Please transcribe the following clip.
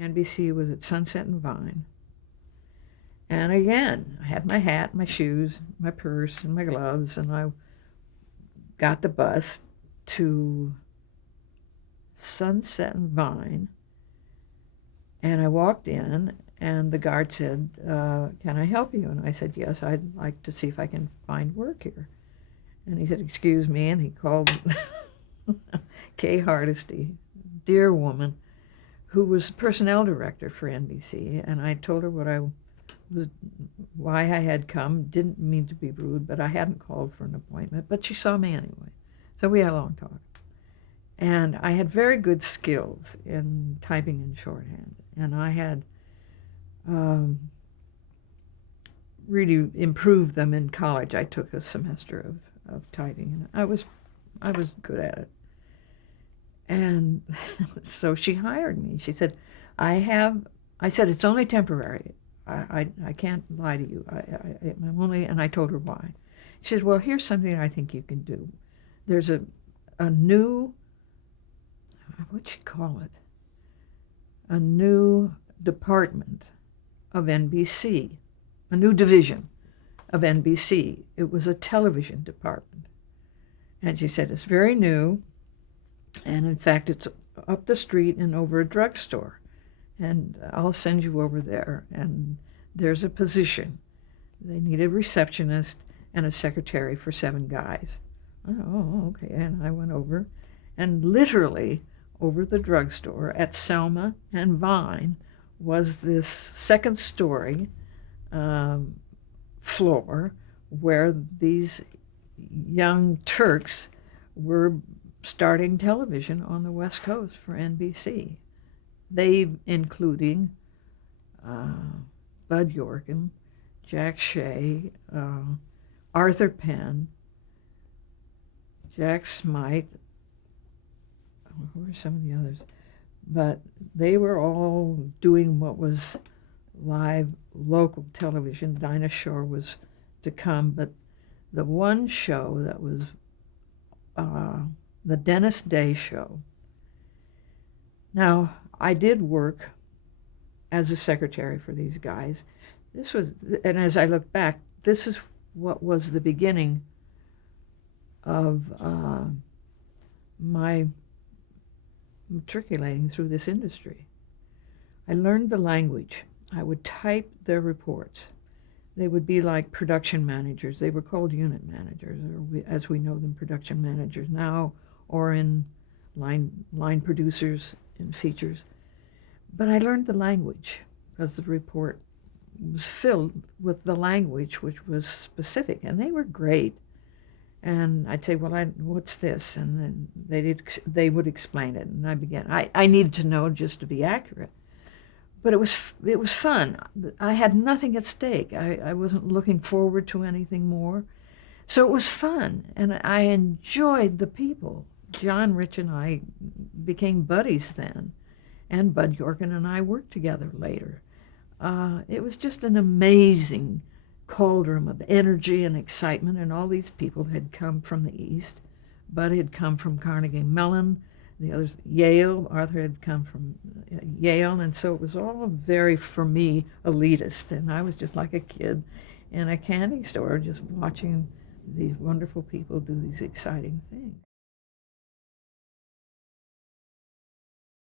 NBC was at Sunset and Vine. And again, I had my hat, my shoes, my purse, and my gloves, and I got the bus to Sunset and Vine. And I walked in, and the guard said, "Can I help you?" And I said, "Yes, I'd like to see if I can find work here." And he said, "Excuse me," and he called Kay Hardesty, dear woman, who was personnel director for NBC, and I told her why I had come. Didn't mean to be rude, but I hadn't called for an appointment, but she saw me anyway. So we had a long talk. And I had very good skills in typing and shorthand, and I had really improved them in college. I took a semester of typing, and I was good at it. And so she hired me. She said, I said, "It's only temporary. I can't lie to you. I'm only," and I told her why. She said, "Well, here's something I think you can do. There's a new, what'd she call it? A new department of NBC, a new division of NBC. It was a television department." And she said, "It's very new. And in fact, it's up the street and over a drugstore. And I'll send you over there. And there's a position. They need a receptionist and a secretary for 7 guys." Oh, okay. And I went over, and literally over the drugstore at Selma and Vine was this second story floor where these young Turks were starting television on the West Coast for NBC. They including Bud Yorkin, Jack Shea, Arthur Penn, Jack Smythe. Who were some of the others? But they were all doing what was live local television. Dinah Shore was to come, but the one show that was the Dennis Day show. Now, I did work as a secretary for these guys. This was, and as I look back, this is what was the beginning of my matriculating through this industry. I learned the language. I would type their reports. They would be like production managers. They were called unit managers, or as we know them, production managers now, or in line producers in features. But I learned the language because the report was filled with the language, which was specific, and they were great. And I'd say, "Well, what's this?" And then they would explain it, and I began. I needed to know just to be accurate. But it was fun. I had nothing at stake. I wasn't looking forward to anything more. So it was fun, and I enjoyed the people. John Rich and I became buddies then, and Bud Yorkin and I worked together later. It was just an amazing cauldron of energy and excitement, and all these people had come from the East. Bud had come from Carnegie Mellon, the others Yale. Arthur had come from Yale, and so it was all very, for me, elitist, and I was just like a kid in a candy store just watching these wonderful people do these exciting things.